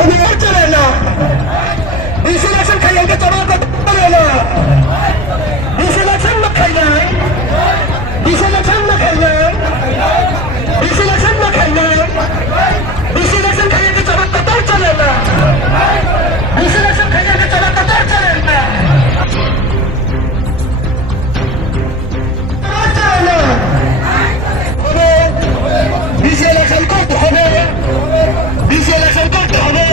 चलेला इलेक्शन खाइएगा चढ़ा चलेला इलेक्शन में खाइना इलेक्शन में खाइना इलेक्शन में खाइना इलेक्शन खाइएगा चढ़ा चलेला इलेक्शन खाइएगा चढ़ा चलेला इलेक्शन করতে হবে ইলেকশন করতে হবে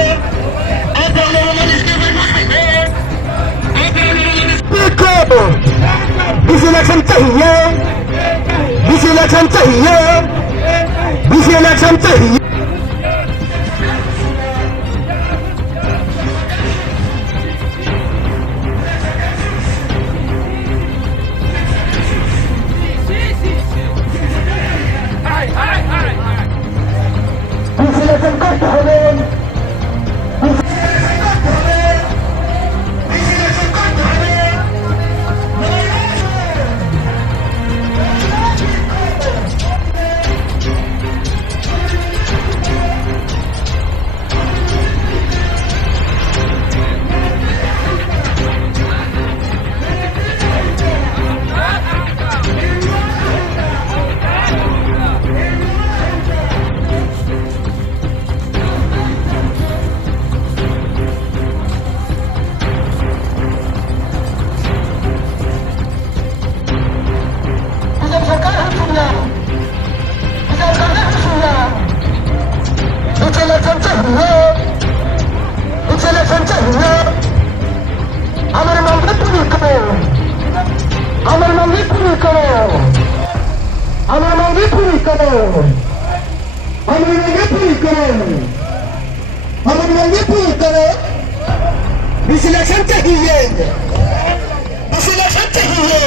इलेक्शन चाहिए इलेक्शन चाहिए इलेक्शन चाहिए इलेक्शन करते হবে আমার মামলা পুরো করো আমার মামলা পুরো করো আমার মামলা পুরো করো আমার মামলা পুরো করো আমার মামলা পুরো করো इलेक्शन चाहिए इलेक्शन चाहिए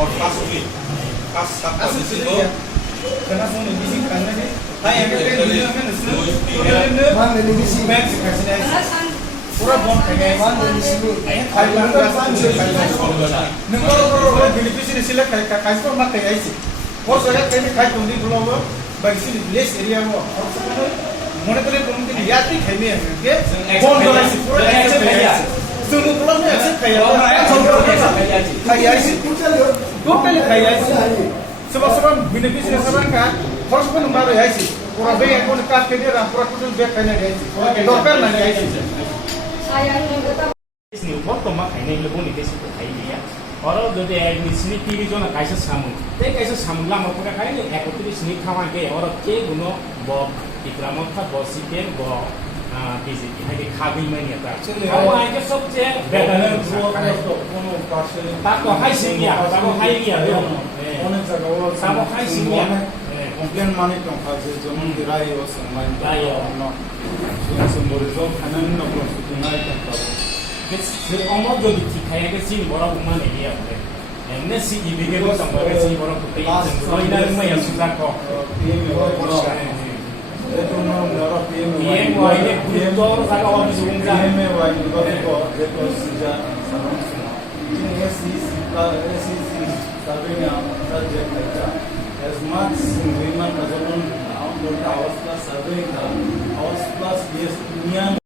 for first week. First half of the season. karena semua misi karena ni hai yang kita ni kan nasi Man the misi. bank kasih dah pura bon kaya Man the misi. hai lang kan nengkau beneficiary ni sila kasih pun mak kaya isi और सगळ्यात काही काय कोणी बोलावं बाईसी village area में और मोने तले कोणती याती खेमी आहे के फोन करायची पुरा ऍक्सेस करायची तुम्ही तुला मी ऍक्सेस खायची टोटली खायची sebab beneficiary sebab kan harus pun baru yaisi pura be yang pun kas ke dia pura total be kena yaisi dokter na yaisi saya ini kata इसलिए बहुत तो मत खाने के लोगों ने कैसे तो खाई लिया और जो दे एडमिशन की जो ना कैसे सामून ते कैसे सामूला में पूरा खाए नहीं एक तो स्निक खावा के और के गुनो बो इकरामत था बॉसी के बो किसी की है कि खाबी में नहीं आता अब आए के सब जे बेटर কোনো পাশে ताको हाई सिंगिया ताको हाई लिया অনেক জায়গা ও ताको हाई सिंगिया কমপ্লেন মানে তো কাজে যেমন দিরাই ও সম্মান Rayo. না সম্বরিজম খানান না প্রস্তুতি নাই তো 그 어머 저기 티카에 그 신 뭐라고 만 얘기야 그래 옛날 시 이비게 그 정말 그 신 뭐라고 그때 저희는 뭐 연습하고 PM itu mau ngarap PM PM wah ini kultur saga orang sungguh PM wah itu itu sejak sekarang semua ini SEC sabinya subject aja as much women as on our plus survey our plus yes union